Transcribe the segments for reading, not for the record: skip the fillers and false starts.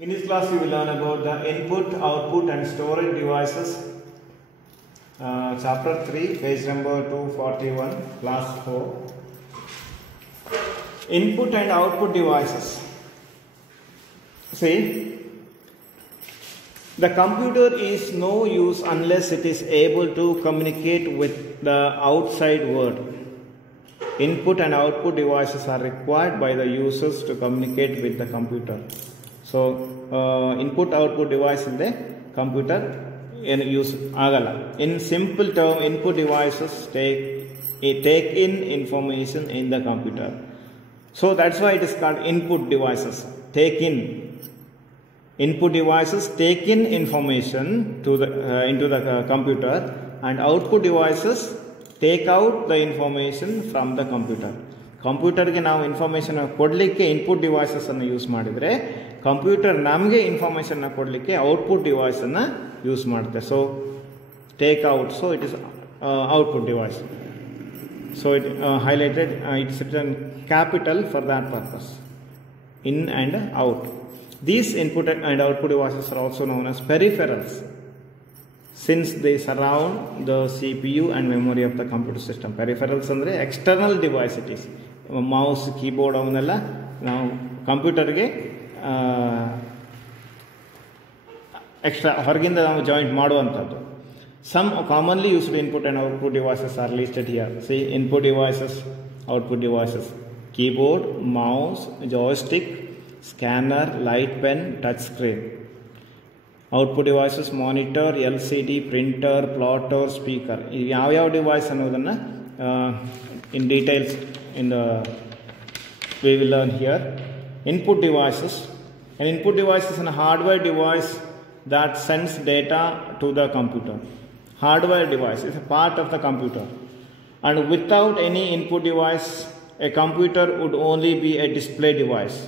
In this class, we will learn about the input, output, and storage devices. Chapter 3, page number 241, class 4. Input and output devices. See, the computer is no use unless it is able to communicate with the outside world. Input and output devices are required by the users to communicate with the computer. So, input output device in the computer use agala. In simple term, input devices take in information in the computer. So that's why it is called input devices. Input devices take in information to the into the computer, and output devices take out the information from the computer. ಕಂಪ್ಯೂಟರ್ಗೆ ನಾವು information ಕೊಡಲಿಕ್ಕೆ input ಡಿವೈಸಸನ್ನು use ಮಾಡಿದರೆ, computer ನಮಗೆ ಇನ್ಫಾರ್ಮೇಷನ್ನ ಕೊಡಲಿಕ್ಕೆ output ಡಿವೈಸನ್ನು use ಮಾಡುತ್ತೆ. So take out, so it is output device. So it highlighted, it's written capital for that purpose. In and out. These input and output devices are also known as peripherals, since they surround the CPU and memory of the computer system. Peripherals ಅಂದರೆ external device it is. Mouse, keyboard ಅವನ್ನೆಲ್ಲ ನಾವು ಕಂಪ್ಯೂಟರ್ಗೆ ಎಕ್ಸ್ಟ್ರಾ ಹೊರಗಿಂದ ನಾವು ಜಾಯಿಂಟ್ ಮಾಡುವಂಥದ್ದು. Some commonly used input and output devices are listed here. See, input devices, output devices: keyboard, mouse, joystick, scanner, light pen, touch screen. Output devices: monitor, LCD, printer, plotter, speaker. ಯಾವ ಡಿವೈಸ್ ಅನ್ನೋದನ್ನು in details we will learn here. Input devices. An input device is a hardware device that sends data to the computer. Hardware device is a part of the computer, and without any input device, a computer would only be a display device.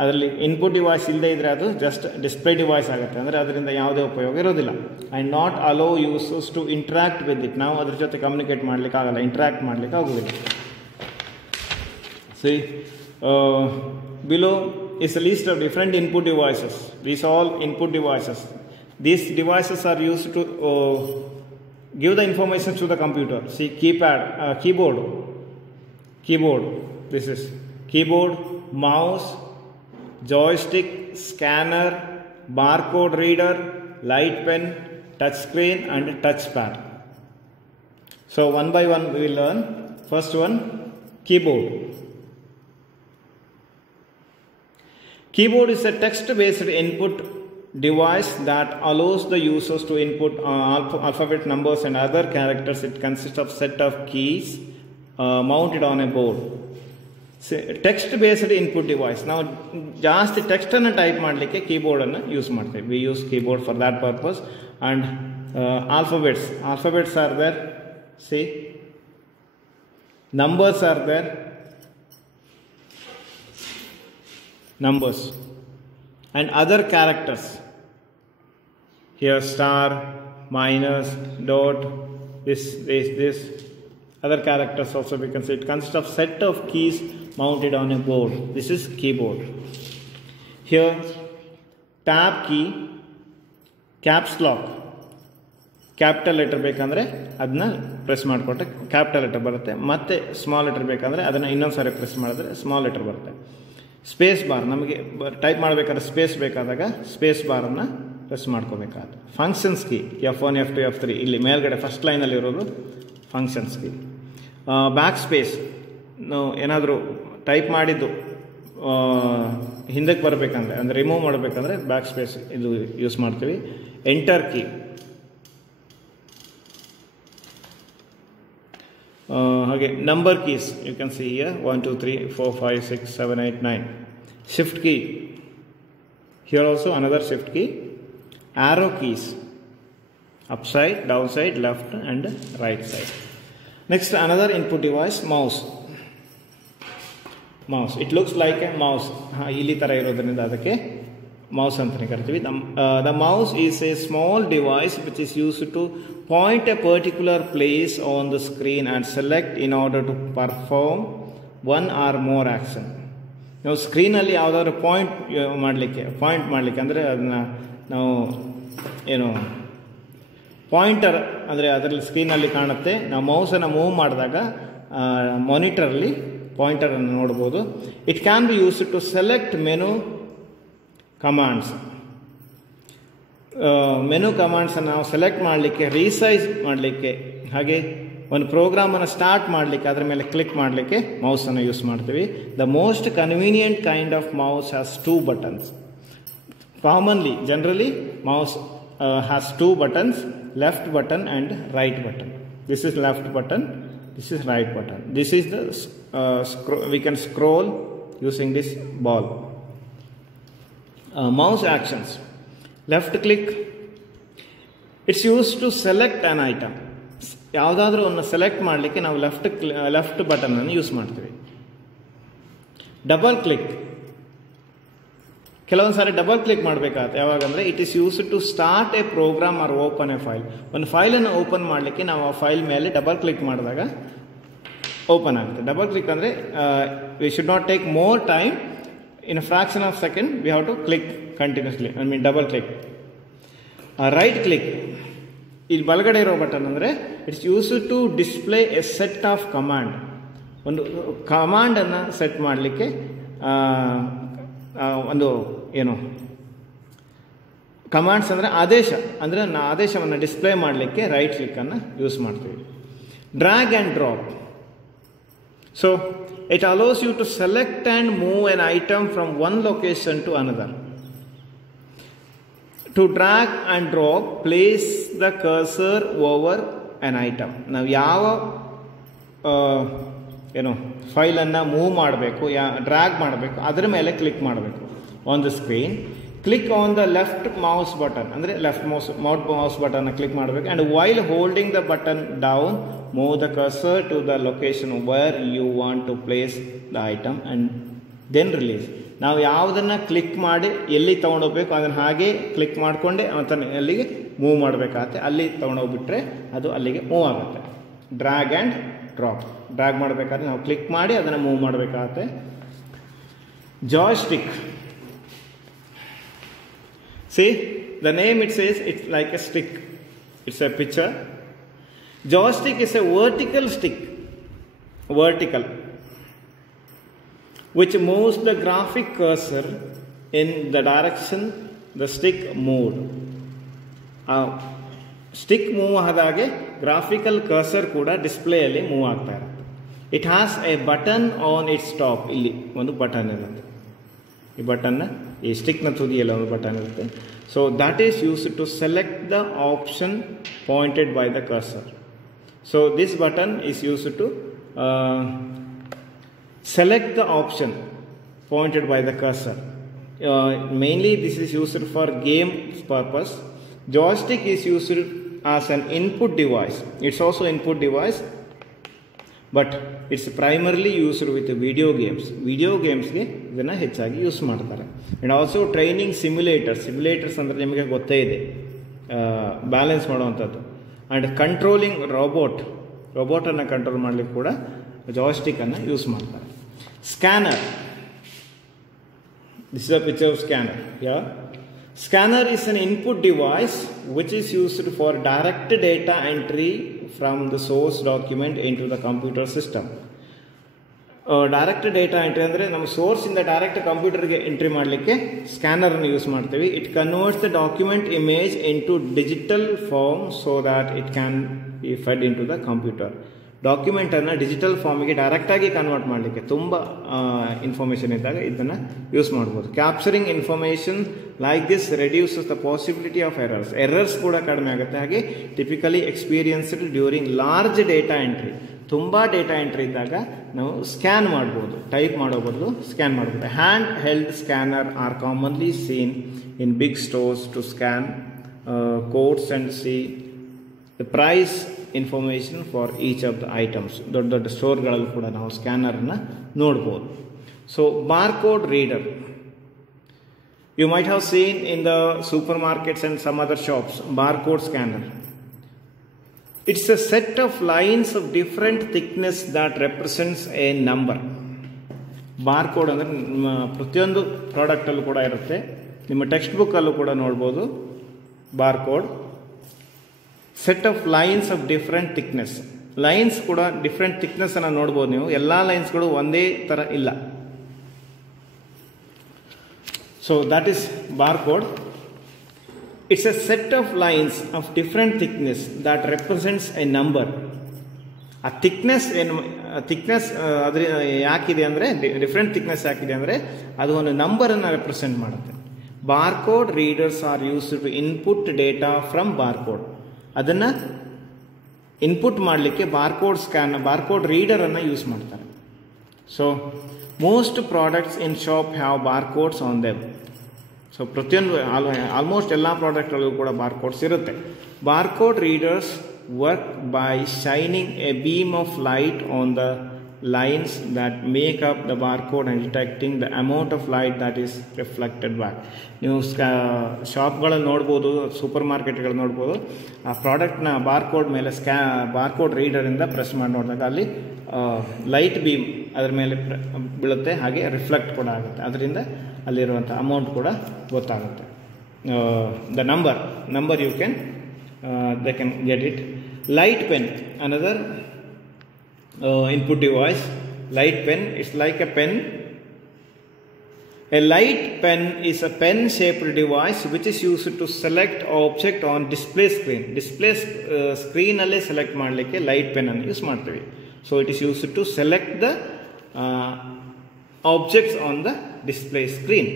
ಅದರಲ್ಲಿ input device ಇಲ್ಲದೆ ಇದ್ದರೆ ಅದು just display device ಆಗುತ್ತೆ, ಅಂದರೆ ಅದರಿಂದ ಯಾವುದೇ ಉಪಯೋಗ ಇರೋದಿಲ್ಲ. And not allow users to interact with it. ನಾವು ಅದ್ರ ಜೊತೆ ಕಮ್ಯುನಿಕೇಟ್ ಮಾಡಲಿಕ್ಕೆ ಆಗಲ್ಲ, ಇಂಟ್ರಾಕ್ಟ್ ಮಾಡಲಿಕ್ಕೆ ಆಗೋದಿಲ್ಲ. See below is a list of different input devices. These are all input devices. These devices are used to give the information to the computer. See, keyboard. This is keyboard, mouse, joystick, scanner, barcode reader, light pen, touch screen, and touchpad. So one by one we will learn. First one, keyboard. Keyboard is a text-based input device that allows the users to input alphabet, numbers, and other characters. It consists of set of keys mounted on a board. Text based input device. ನಾವು ಜಾಸ್ತಿ ಟೆಕ್ಸ್ಟನ್ನು type ಮಾಡಲಿಕ್ಕೆ ಕೀಬೋರ್ಡನ್ನು use ಮಾಡ್ತೇವೆ. We use keyboard for that purpose. And alphabets are there. See, numbers are there. Numbers and other characters. Here star, minus, dot, this. Other characters also we can say. It consists of set of keys mounted on a board. This is keyboard. Here tab key, caps lock. Capital letter ಬೇಕಂದರೆ ಅದನ್ನ ಪ್ರೆಸ್ ಮಾಡಿಕೊಟ್ಟೆ capital letter ಬರುತ್ತೆ. ಮತ್ತು small letter ಬೇಕಂದರೆ ಅದನ್ನು ಇನ್ನೊಂದು ಸಾರಿ press ಮಾಡಿದ್ರೆ ಸ್ಮಾಲ್ ಲೆಟರ್ ಬರುತ್ತೆ. ಸ್ಪೇಸ್ ಬಾರ್, ನಮಗೆ ಟೈಪ್ ಮಾಡಬೇಕಾದ್ರೆ ಸ್ಪೇಸ್ ಬೇಕಾದಾಗ ಸ್ಪೇಸ್ ಬಾರನ್ನು ಪ್ರೆಸ್ ಮಾಡ್ಕೋಬೇಕಾದ್ರೆ. Functions key F1, F2, F3. ಇಲ್ಲಿ ಮೇಲ್ಗಡೆ ಫಸ್ಟ್ ಲೈನಲ್ಲಿ ಇರೋದು ಫಂಕ್ಷನ್ಸ್ ಕೀ. ಬ್ಯಾಕ್ ಸ್ಪೇಸ್, ನಾವು ಏನಾದರೂ ಟೈಪ್ ಮಾಡಿದ್ದು ಹಿಂದಕ್ಕೆ ಬರಬೇಕಂದ್ರೆ, ಅಂದರೆ ರಿಮೂವ್ ಮಾಡಬೇಕಂದ್ರೆ ಬ್ಯಾಕ್ ಸ್ಪೇಸ್ ಇದು ಯೂಸ್ ಮಾಡ್ತೀವಿ. Enter key. ಹಾಗೆ number keys you can see here 1 2 3 4 5 6 7 8 9. Shift key, here also another shift key. Arrow keys, up side, down side, left and right side. Next another input device, mouse. It looks like a mouse. ಇಲ್ಲಿ ಥರ ಇರೋದ್ರಿಂದ ಅದಕ್ಕೆ ಮೌಸ್ ಅಂತಲೇ ಕರಿತೀವಿ. The mouse is a small device which is used to point a particular place on the screen and select in order to perform one or more action. ನಾವು ಸ್ಕ್ರೀನಲ್ಲಿ ಯಾವುದಾದ್ರು ಪಾಯಿಂಟ್ ಮಾಡಲಿಕ್ಕೆ ಅಂದರೆ ಅದನ್ನು ನಾವು ಏನು ಪಾಯಿಂಟರ್ ಅಂದರೆ ಅದರಲ್ಲಿ ಸ್ಕ್ರೀನಲ್ಲಿ ಕಾಣುತ್ತೆ. ನಾವು ಮೌಸನ್ನು ಮೂವ್ ಮಾಡಿದಾಗ ಮಾನಿಟರಲ್ಲಿ ಪಾಯಿಂಟರನ್ನು ನೋಡ್ಬೋದು. It can be use to select menu commands. Menu ಕಮಾಂಡ್ಸನ್ನು ನಾವು ಸೆಲೆಕ್ಟ್ ಮಾಡಲಿಕ್ಕೆ, ರೀಸೈಜ್ ಮಾಡಲಿಕ್ಕೆ, ಹಾಗೆ ಒಂದು ಪ್ರೋಗ್ರಾಮನ್ನು ಸ್ಟಾರ್ಟ್ ಮಾಡಲಿಕ್ಕೆ ಅದರ ಮೇಲೆ ಕ್ಲಿಕ್ ಮಾಡಲಿಕ್ಕೆ ಮೌಸನ್ನು ಯೂಸ್ ಮಾಡ್ತೀವಿ. The most convenient kind of mouse has 2 buttons. Commonly, generally, mouse has 2 buttons, left button and right button. This is left button, this is right button. This is the we can scroll using this ball. Mouse actions. Left click, it's used to select an item. ಯಾವುದಾದ್ರೂ ಒಂದು select ಮಾಡಲಿಕ್ಕೆ ನಾವು left ಬಟನನ್ನು use ಮಾಡ್ತೀವಿ. Double click, ಕೆಲವೊಂದು ಸಾರಿ double click ಮಾಡಬೇಕಾಗುತ್ತೆ. ಯಾವಾಗಂದರೆ it is use to start a program or open a file. ಒಂದು ಫೈಲನ್ನು ಓಪನ್ ಮಾಡಲಿಕ್ಕೆ ನಾವು ಆ ಫೈಲ್ ಮೇಲೆ ಡಬಲ್ ಕ್ಲಿಕ್ ಮಾಡಿದಾಗ ಓಪನ್ ಆಗುತ್ತೆ. ಡಬಲ್ ಕ್ಲಿಕ್ ಅಂದರೆ we should not take more time. In a fraction of second we have to click continuously, I mean double click. Right click, ಇಲ್ಲಿ ಬಲಗಡೆ ಇರೋ ಬಟನ್ ಅಂದರೆ it's use to display a set of command. ಒಂದು ಕಮಾಂಡನ್ನು ಸೆಟ್ ಮಾಡಲಿಕ್ಕೆ ಒಂದು ಏನು ಕಮಾಂಡ್ಸ್ ಅಂದರೆ ಆದೇಶ, ಅಂದರೆ ಆದೇಶವನ್ನು ಡಿಸ್ಪ್ಲೇ ಮಾಡಲಿಕ್ಕೆ ರೈಟ್ ಕ್ಲಿಕ್ಕನ್ನು ಯೂಸ್ ಮಾಡ್ತೀವಿ. Drag and drop, so it allows you to select and move an item from one location to another. To drag and drop, place the cursor over an item. ನಾವು ಯಾವ ಫೈಲನ್ನು ಮೂವ್ ಮಾಡಬೇಕು, ಡ್ರ್ಯಾಗ್ ಮಾಡಬೇಕು, ಅದರ ಮೇಲೆ ಕ್ಲಿಕ್ ಮಾಡಬೇಕು on the screen. Click on the left mouse button, ಅಂದರೆ left mouse ಬಟನ್ನ ಕ್ಲಿಕ್ ಮಾಡಬೇಕು. And while holding the button down, move the cursor to the location where you want to place the item and then release. ನಾವು ಯಾವುದನ್ನು ಕ್ಲಿಕ್ ಮಾಡಿ ಎಲ್ಲಿ ತೊಗೊಂಡೋಗ್ಬೇಕು ಅದನ್ನು ಹಾಗೆ ಕ್ಲಿಕ್ ಮಾಡಿಕೊಂಡೆ ಅದನ್ನು ಅಲ್ಲಿಗೆ ಮೂವ್ ಮಾಡಬೇಕಾಗತ್ತೆ. ಅಲ್ಲಿ ತೊಗೊಂಡೋಗ್ಬಿಟ್ರೆ ಅದು ಅಲ್ಲಿಗೆ ಮೂವ್ ಆಗುತ್ತೆ. ಡ್ರ್ಯಾಗ್ ಆ್ಯಂಡ್ ಡ್ರಾಪ್, ಡ್ರ್ಯಾಗ್ ಮಾಡಬೇಕಾದ್ರೆ ನಾವು ಕ್ಲಿಕ್ ಮಾಡಿ ಅದನ್ನು ಮೂವ್ ಮಾಡಬೇಕಾಗತ್ತೆ. Joystick, see the name it says it's like a stick, it's a picture. Joystick is a vertical stick, vertical, which moves the graphic cursor in the direction the stick moved. Stick move ಆದಾಗೆ graphical cursor ಕೂಡ ಡಿಸ್ಪ್ಲೇಯಲ್ಲಿ move ಆಗ್ತಾ ಇರುತ್ತೆ. It has a button on its top, ಇಲ್ಲಿ ಒಂದು button ಇರುತ್ತೆ. ಈ ಬಟನ್ನ ಈ ಸ್ಟಿಕ್ನ ತುದಿಯಲ್ಲಿ ಒಂದು ಬಟನ್ ಇರುತ್ತೆ. So that is used to select the option pointed by the cursor. So this button is used to select the option pointed by the cursor. Mainly this is used for game purpose. Joystick is used as an input device. It's also input device, but it's primarily used with video games. Video games ಗೆ ಇದನ್ನ ಹೆಚ್ಚಾಗಿ ಯೂಸ್ ಮಾಡ್ತಾರೆ. And also training simulators. Simulators ಅಂದ್ರೆ ನಿಮಗೆ ಗೊತ್ತೇ ಇದೆ, ಬ್ಯಾಲೆನ್ಸ್ ಮಾಡುವಂಥದ್ದು. And controlling ರೋಬೋಟನ್ನು ಕಂಟ್ರೋಲ್ ಮಾಡಲಿಕ್ಕೆ ಕೂಡ ಜಾಯ್ಸ್ಟಿಕ್ಕನ್ನು ಯೂಸ್ ಮಾಡ್ತಾರೆ. Scanner, this is a picture of scanner. Yeah, scanner is an input device which is used for direct data entry from the source document into the computer system. Direct data entry ಅಂದರೆ ನಮ್ಮ ಸೋರ್ಸಿಂದ direct ಕಂಪ್ಯೂಟರ್ಗೆ entry ಮಾಡಲಿಕ್ಕೆ ಸ್ಕ್ಯಾನರನ್ನು use ಮಾಡ್ತೀವಿ. It converts the document image into digital form so that it can be fed into the computer. ಡಾಕ್ಯುಮೆಂಟನ್ನು digital ಫಾರ್ಮಿಗೆ ಡೈರೆಕ್ಟಾಗಿ ಕನ್ವರ್ಟ್ ಮಾಡಲಿಕ್ಕೆ ತುಂಬ ಇನ್ಫಾರ್ಮೇಷನ್ ಇದ್ದಾಗ ಇದನ್ನು ಯೂಸ್ ಮಾಡ್ಬೋದು. Capturing information like this reduces the possibility of errors ಕೂಡ ಕಡಿಮೆ ಆಗುತ್ತೆ. ಹಾಗೆ typically experienced during large data entry, ತುಂಬ ಡೇಟಾ ಎಂಟ್ರಿ ಇದ್ದಾಗ ನಾವು ಸ್ಕ್ಯಾನ್ ಮಾಡ್ಬೋದು, ಟೈಪ್ ಮಾಡೋ ಬದಲು ಸ್ಕ್ಯಾನ್ ಮಾಡ್ಬೋದು. Hand held scanner are commonly seen in big stores to scan codes and see the price information for each of the items. ದೊಡ್ಡ ದೊಡ್ಡ ಸ್ಟೋರ್ಗಳಲ್ಲೂ ಕೂಡ ನಾವು ಸ್ಕ್ಯಾನರನ್ನು ನೋಡ್ಬೋದು. So barcode reader, you might have seen in the supermarkets and some other shops barcode scanner. It's a set of lines of different thickness that represents a number. Barcode ಅಂದರೆ ನಿಮ್ಮ ಪ್ರತಿಯೊಂದು ಪ್ರಾಡಕ್ಟಲ್ಲೂ ಕೂಡ ಇರುತ್ತೆ, ನಿಮ್ಮ ಟೆಕ್ಸ್ಟ್ ಬುಕ್ಕಲ್ಲೂ ಕೂಡ ನೋಡ್ಬೋದು. Barcode set of lines of different thickness. Lines ಕೂಡ ಡಿಫ್ರೆಂಟ್ ಥಿಕ್ನೆಸ್ಸನ್ನು ನೋಡ್ಬೋದು ನೀವು. ಎಲ್ಲ ಲೈನ್ಸ್ಗಳು ಒಂದೇ ಥರ ಇಲ್ಲ. So that is barcode. It's A set of lines of different thickness that represents A number. ಆ ಥಿಕ್ನೆಸ್ ಅದ್ರ ಯಾಕಿದೆ ಅಂದರೆ, ಡಿಫ್ರೆಂಟ್ ಥಿಕ್ನೆಸ್ ಯಾಕಿದೆ ಅಂದರೆ ಅದು ಒಂದು ನಂಬರನ್ನು ರೆಪ್ರೆಸೆಂಟ್ ಮಾಡುತ್ತೆ. Barcode readers are used to input data from barcode. ಅದನ್ನು ಇನ್ಪುಟ್ ಮಾಡಲಿಕ್ಕೆ ಬಾರ್ಕೋಡ್ ರೀಡರನ್ನು ಯೂಸ್ ಮಾಡ್ತಾರೆ. So most products in shop have barcodes on them. So ಪ್ರತಿಯೊಂದು ಆಲ್ಮೋಸ್ಟ್ ಎಲ್ಲ ಪ್ರಾಡಕ್ಟ್ಗಳಲ್ಲೂ ಕೂಡ ಬಾರ್ಕೋಡ್ಸ್ ಇರುತ್ತೆ. Barcode readers work by shining a beam of light on the lines that make up the barcode and detecting the amount of light that is reflected back. ನೀವು ಶಾಪ್ಗಳಲ್ಲಿ ನೋಡ್ಬೋದು, ಸೂಪರ್ ಮಾರ್ಕೆಟ್ಗಳು ನೋಡ್ಬೋದು, ಆ ಪ್ರಾಡಕ್ಟ್ನ ಬಾರ್ಕೋಡ್ ಮೇಲೆ ಬಾರ್ಕೋಡ್ ರೀಡರಿಂದ ಪ್ರೆಸ್ ಮಾಡಿ ನೋಡಿದಾಗ ಅಲ್ಲಿ ಲೈಟ್ ಬೀಮ್ ಅದರ ಮೇಲೆ ಬೀಳುತ್ತೆ, ಹಾಗೆ ರಿಫ್ಲೆಕ್ಟ್ ಕೂಡ ಆಗುತ್ತೆ. ಅದರಿಂದ ಅಲ್ಲಿರುವಂಥ ಅಮೌಂಟ್ ಕೂಡ ಗೊತ್ತಾಗುತ್ತೆ. The number you can they can get it. Light pen, another input device. Light pen, it's like a pen. A light pen is a pen shaped device which is used to select object on display screen. Display screen alle select ಮಾಡಲಿಕ್ಕೆ light pen ಅನ್ನು ಯೂಸ್ ಮಾಡ್ತೀವಿ. So it is used to select the objects on the display screen.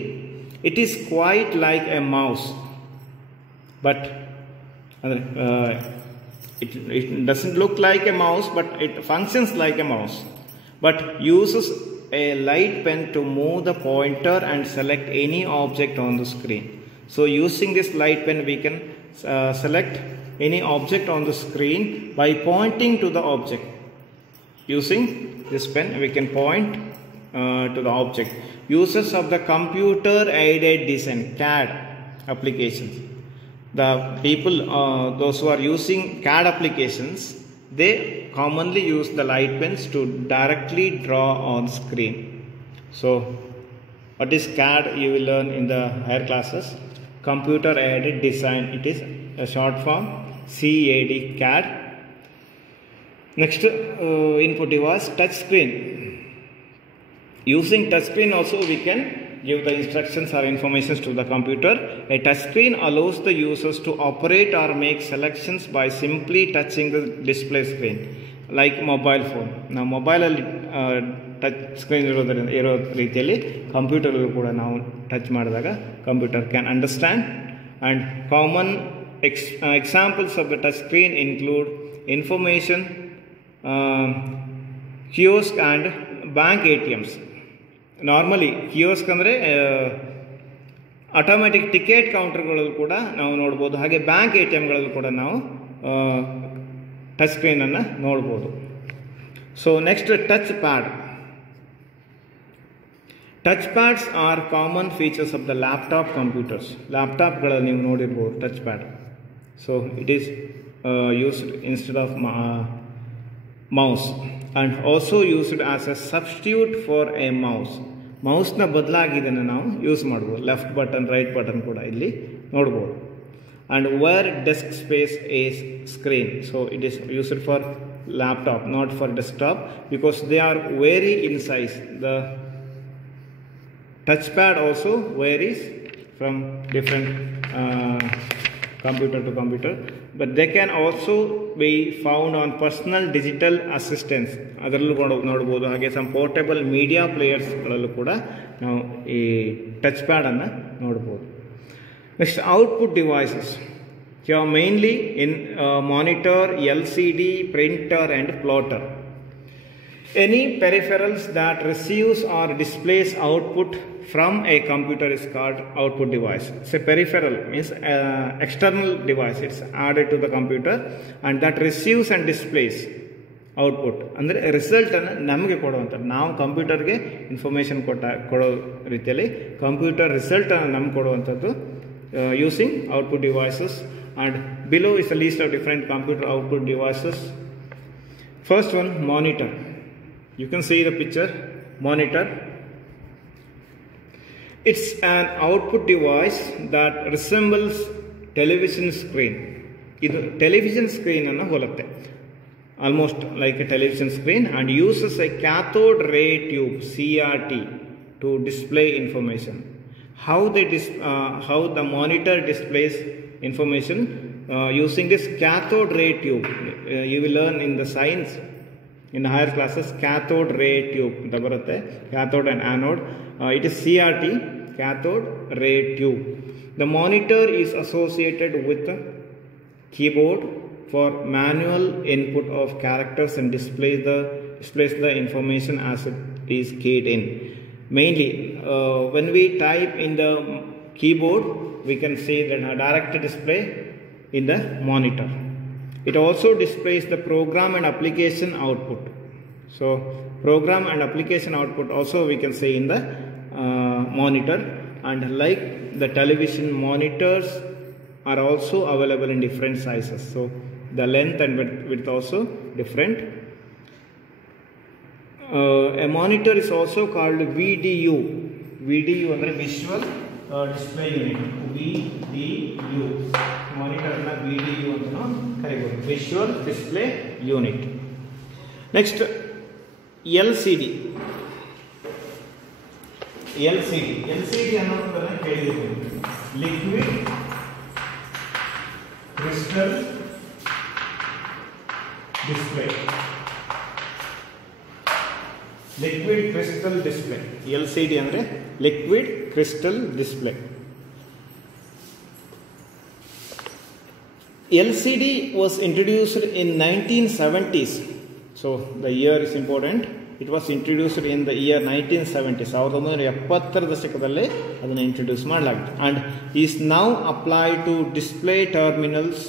It is quite like a mouse, but it doesn't look like a mouse, but it functions like a mouse, but uses a light pen to move the pointer and select any object on the screen. So using this light pen we can select any object on the screen by pointing to the object. Using this pen we can point to the object. Uses of the computer aided design, CAD applications. The people, those who are using CAD applications, they commonly use the light pens to directly draw on screen. So what is CAD? You will learn in the higher classes. Computer aided design, it is a short form, CAD, CAD. Next input device, touch screen. Using touch screen also we can give the instructions or informations to the computer. A touchscreen allows the users to operate or make selections by simply touching the display screen, like mobile phone. Now mobile ಅಲ್ಲಿ touch screen ಇರೋ ರೀತಿಯಲ್ಲಿ ಕಂಪ್ಯೂಟರಲ್ಲೂ ಕೂಡ ನಾವು ಟಚ್ ಮಾಡಿದಾಗ computer can understand. And common examples of the touch screen include information kiosk and bank ATMs. Normally kiosk ಅಂದರೆ automatic ticket ಕೌಂಟರ್ಗಳಲ್ಲೂ ಕೂಡ ನಾವು ನೋಡ್ಬೋದು, ಹಾಗೆ ಬ್ಯಾಂಕ್ ATMಗಳಲ್ಲೂ ಕೂಡ ನಾವು ಟಚ್ ಸ್ಕ್ರೀನನ್ನು ನೋಡ್ಬೋದು. So next touch pad. Touch pads are common features of the laptop computers. ಲ್ಯಾಪ್ಟಾಪ್ಗಳಲ್ಲಿ ನೀವು ನೋಡಿರ್ಬೋದು touch pad. So it is used instead of mouse and also used as a substitute for a mouse. ಮೌಸ್ನ ಬದಲಾಗಿ ಇದನ್ನು ನಾವು ಯೂಸ್ ಮಾಡ್ಬೋದು. Left button, right button ಕೂಡ ಇಲ್ಲಿ ನೋಡ್ಬೋದು. And where desk space is screen. So it is used for laptop, not for desktop, because they are vary in size. The touchpad also varies from different computer to computer, but they can also be found on personal digital assistants. ಅದರಲ್ಲೂ ನೋಡ್ಬೋದು. ಹಾಗೆ some portable media ಪ್ಲೇಯರ್ಸ್ಗಳಲ್ಲೂ ಕೂಡ ನಾವು ಈ ಟಚ್ ಪ್ಯಾಡನ್ನು ನೋಡ್ಬೋದು. Next output devices. Mainly in monitor, LCD, printer and plotter. Any peripherals that receives or displays output from a computer is called output device. So peripheral means external device. It's added to the computer and that receives and displays output. ಅಂದರೆ ರಿಸಲ್ಟನ್ನು ನಮಗೆ ಕೊಡುವಂಥದ್ದು. ನಾವು ಕಂಪ್ಯೂಟರ್ಗೆ ಇನ್ಫಾರ್ಮೇಷನ್ ಕೊಡೋ ರೀತಿಯಲ್ಲಿ ಕಂಪ್ಯೂಟರ್ ರಿಸಲ್ಟನ್ನು ನಮ್ಗೆ ಕೊಡುವಂಥದ್ದು using output devices. And below is a list of different computer output devices. First one, monitor. You can see the picture, monitor. It's an output device that resembles television screen. Idu television screen anna holutte, almost like a television screen, and uses a cathode ray tube CRT to display information. How the monitor displays information using this cathode ray tube. You will learn in the science in the higher classes cathode ray tube anta barutte, cathode and anode. It is CRT, cathode ray tube. The monitor is associated with the keyboard for manual input of characters and displays the information as it is keyed in. Mainly when we type in the keyboard, we can see the direct display in the monitor. It also displays the program and application output. So program and application output also we can see in the monitor, and like the television, monitors are also available in different sizes. So the length and width also different. A monitor is also called VDU. VDU ಅಂದರೆ Visual Display Unit. VDU. Monitor na VDU ಅಂತ ಕರೆಯಬಹುದು. Visual Display Unit. Next, LCD. LCD ಅನ್ನೋದನ್ನ ಕೇಳಿದ್ದೀವಿ. Liquid Crystal Display. Liquid Crystal Display. LCD ಅಂದರೆ Liquid Crystal Display. LCD was introduced in 1970s. So the year is important. It was introduced in the year 1970s. 1970 ದಶಕದಲ್ಲಿ ಅದನ್ನು ಇಂಟ್ರೊಡ್ಯೂಸ್ ಮಾಡಲಾಗಿದೆ, and is now applied to display terminals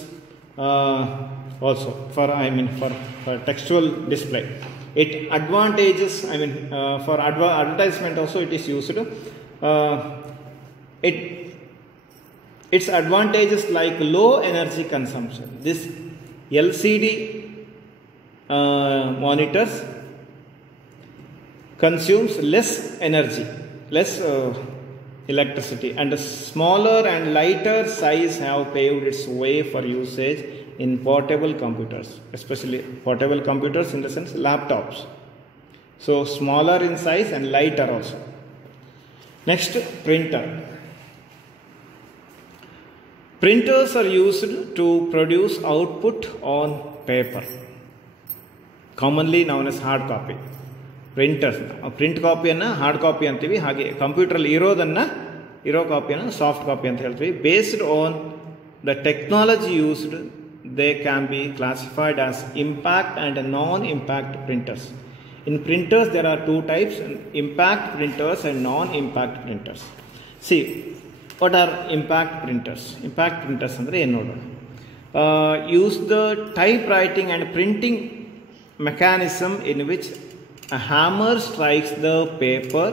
also for textual display. It advantages, for advertisement also it is used. Its advantages like low energy consumption. This LCD monitors consumes less energy, less electricity, and a smaller and lighter size have paved its way for usage in portable computers, especially portable computers in the sense laptops. So smaller in size and lighter also. Next, printer. Printers are used to produce output on paper, commonly known as hard copy. Printers, print ಕಾಪಿಯನ್ನು hard copy ಅಂತೀವಿ, ಹಾಗೆ ಕಂಪ್ಯೂಟರಲ್ಲಿ ಇರೋ ಕಾಪಿಯನ್ನು soft copy ಅಂತ ಹೇಳ್ತೀವಿ. Based on the technology used, they can be classified as impact and non-impact printers. In printers there are two types, impact printers and non-impact printers. See, what are impact printers? Impact printers andre ಏನು ನೋಡೋಣ. Use the typewriting and printing mechanism in which a hammer strikes the paper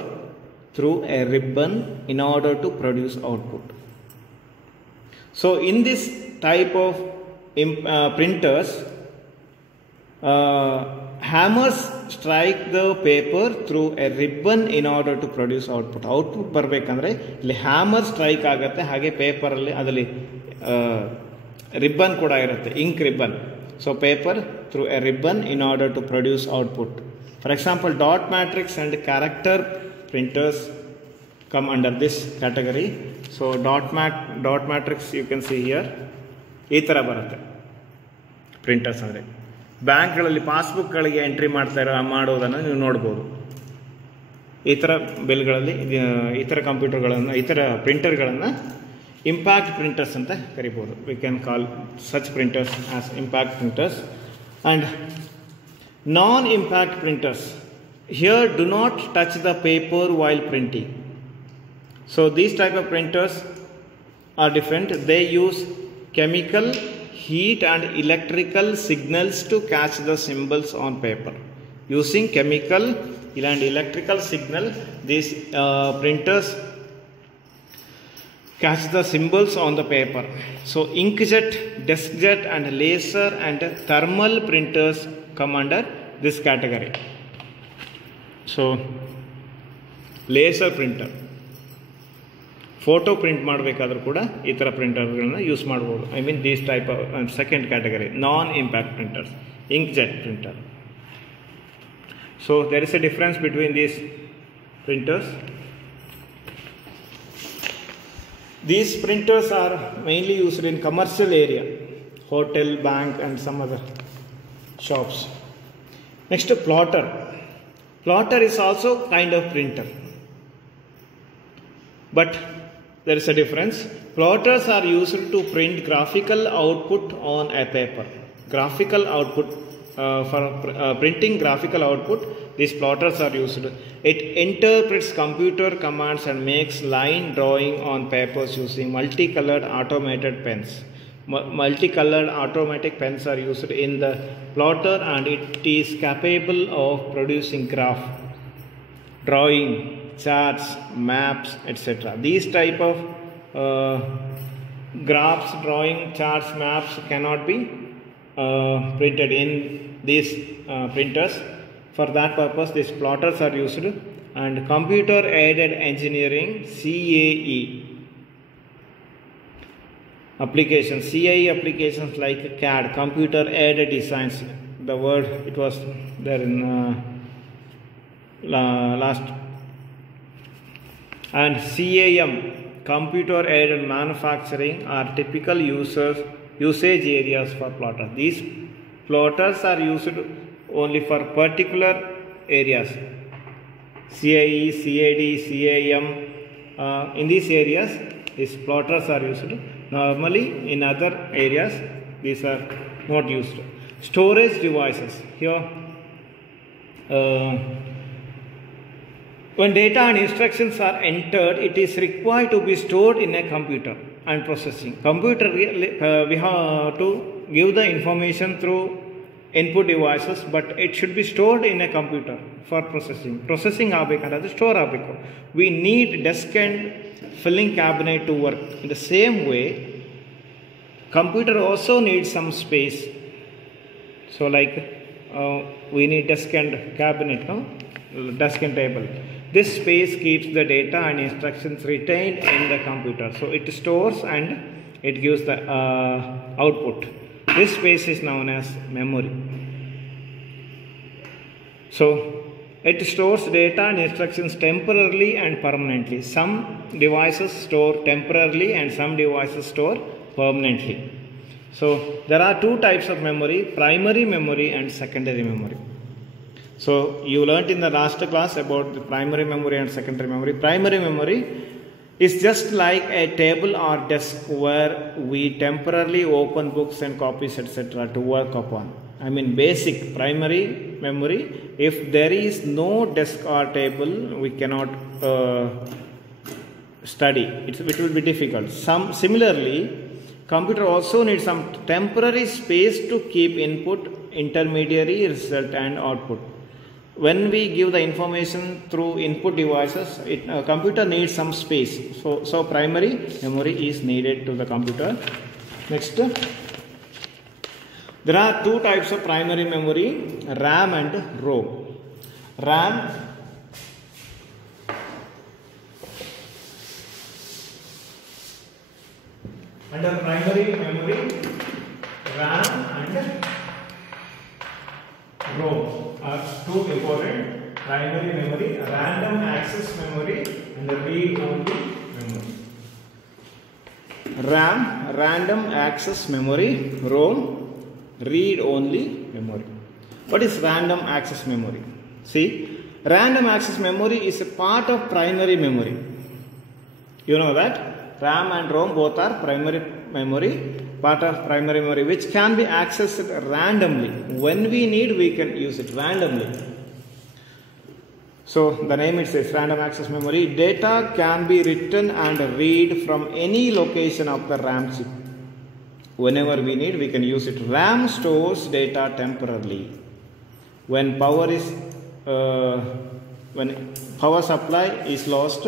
through a ribbon in order to produce output. So in this type of printers, hammers strike the paper through a ribbon in order to produce output. Output ಬರಬೇಕಂದ್ರೆ ಇಲ್ಲಿ hammer strike ಆಗುತ್ತೆ, ಹಾಗೆ ಪೇಪರಲ್ಲಿ ಅದರಲ್ಲಿ ribbon ಕೂಡ ಇರುತ್ತೆ, ink ribbon. So paper through a ribbon in order to produce output. For example, dot matrix and character printers come under this category. So dot matrix you can see here. ಈ ಥರ ಬರುತ್ತೆ ಪ್ರಿಂಟರ್ಸ್ ಅಂದರೆ. ಬ್ಯಾಂಕ್ಗಳಲ್ಲಿ ಪಾಸ್ಬುಕ್ಗಳಿಗೆ ಎಂಟ್ರಿ ಮಾಡೋದನ್ನು ನೀವು ನೋಡ್ಬೋದು. ಈ ಥರ ಬಿಲ್ಗಳಲ್ಲಿ ಈ ಥರ ಕಂಪ್ಯೂಟರ್ಗಳನ್ನು, ಈ ಥರ ಪ್ರಿಂಟರ್ಗಳನ್ನು ಇಂಪ್ಯಾಕ್ಟ್ ಪ್ರಿಂಟರ್ಸ್ ಅಂತ ಕರಿಬೋದು. We can call such printers as impact printers. And non-impact printers here do not touch the paper while printing. So these type of printers are different. They use chemical, heat and electrical signals to catch the symbols on paper. Using chemical and electrical signal, these printers catch the symbols on the paper. So inkjet, deskjet and laser and thermal printers come under this category. So laser printer. Photo print ಮಾಡಬೇಕಾದ್ರೂ ಕೂಡ ಈ ಥರ ಪ್ರಿಂಟರ್ಗಳನ್ನ use ಮಾಡ್ಬೋದು. I mean these type of second category non impact printers, inkjet printer. So there is a difference between these printers. These printers are mainly used in commercial area, hotel, bank and some other shops. Next, plotter. Plotter is also kind of printer, but there is a difference. Plotters are used to print graphical output on a paper. Graphical output, for printing graphical output, these plotters are used. It interprets computer commands and makes line drawing on papers using multicolored automated pens. Multicolored automatic pens are used in the plotter, and it is capable of producing graph, drawing, charts, maps, etc. These type of graphs, drawing, charts, maps cannot be printed in these printers. For that purpose, these plotters are used. And computer aided engineering, CAE applications, CAE applications like CAD, computer aided designs. The word it was there in last. And CAM, computer aided manufacturing, are typical usage areas for plotter. These plotters are used only for particular areas. CAE, CAD, CAM. In these areas, these plotters are used. Normally, in other areas, these are not used. Storage devices. Here, when data and instructions are entered, it is required to be stored in a computer and processing. Computer, we have to give the information through input devices, but it should be stored in a computer for processing. Processing agbekanದ್ರೆ store ಆಗಬೇಕು. We need desk and filling cabinet to work. In the same way, computer also needs some space. So like we need desk and cabinet, no? Desk and table. This space keeps the data and instructions retained in the computer. So it stores and it gives the output. This space is known as memory. So it stores data and instructions temporarily and permanently. Some devices store temporarily and some devices store permanently. So there are two types of memory: primary memory and secondary memory. So you learnt in the last class about the primary memory and secondary memory. Primary memory is just like a table or desk where we temporarily open books and copies, etc. to work upon. I mean basic primary memory. If there is no desk or table, we cannot study. It will be difficult. Similarly, computer also needs some temporary space to keep input, intermediary, result and output. When we give the information through input devices, computer needs some space. So primary memory is needed to the computer. Next, there are two types of primary memory: RAM and ROM. RAM under primary memory, RAM and ROM are two important. Primary memory, random access memory and read-only memory. RAM, random access memory; ROM, read-only memory. What is random access memory? See, random access memory is a part of primary memory. You know that RAM and ROM both are primary memory, part of primary memory, which can be accessed randomly. When we need, we can use it randomly. So the name it says random access memory. Data can be written and read from any location of the RAM chip. Whenever we need, we can use it. RAM stores data temporarily. When power supply is lost,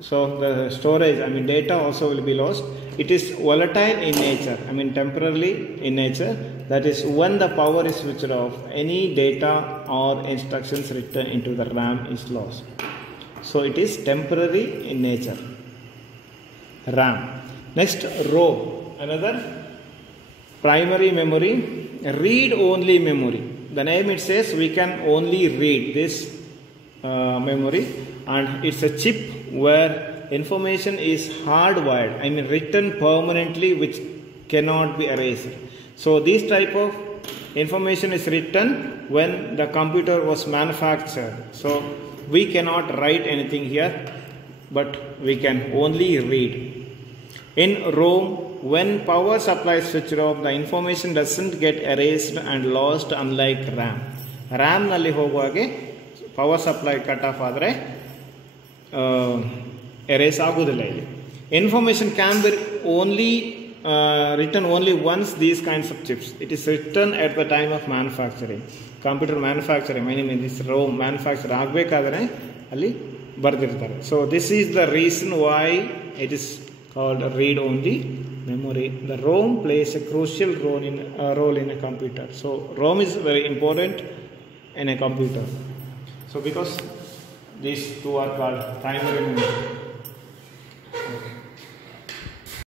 so the storage, I mean data also will be lost. It is volatile in nature, I mean temporarily in nature. That is, when the power is switched off, any data or instructions written into the RAM is lost. So it is temporary in nature. RAM. Next, ROM, another primary memory, read only memory. The name it says we can only read this memory, and it's a chip where information is hardwired, I mean written permanently, which cannot be erased. So this type of information is written when the computer was manufactured. So we cannot write anything here, but we can only read. In ROM, when power supply is switched off, the information doesn't get erased and lost, unlike RAM. RAM nalli hoguwage power supply cut off ಆದರೆ erase ಆಗುವುದಿಲ್ಲ ಇಲ್ಲಿ. Information can be only written only once these kinds of chips. It is written at the time of manufacturing. Computer manufacturing, I mean this ROM manufacture ಆಗಬೇಕಾದ್ರೆ ಅಲ್ಲಿ ಬರೆದಿರ್ತಾರೆ. So this is the reason why it is called read only memory. The ROM plays a crucial role in a computer. So ROM is very important in a computer. So because these two are called primary memory.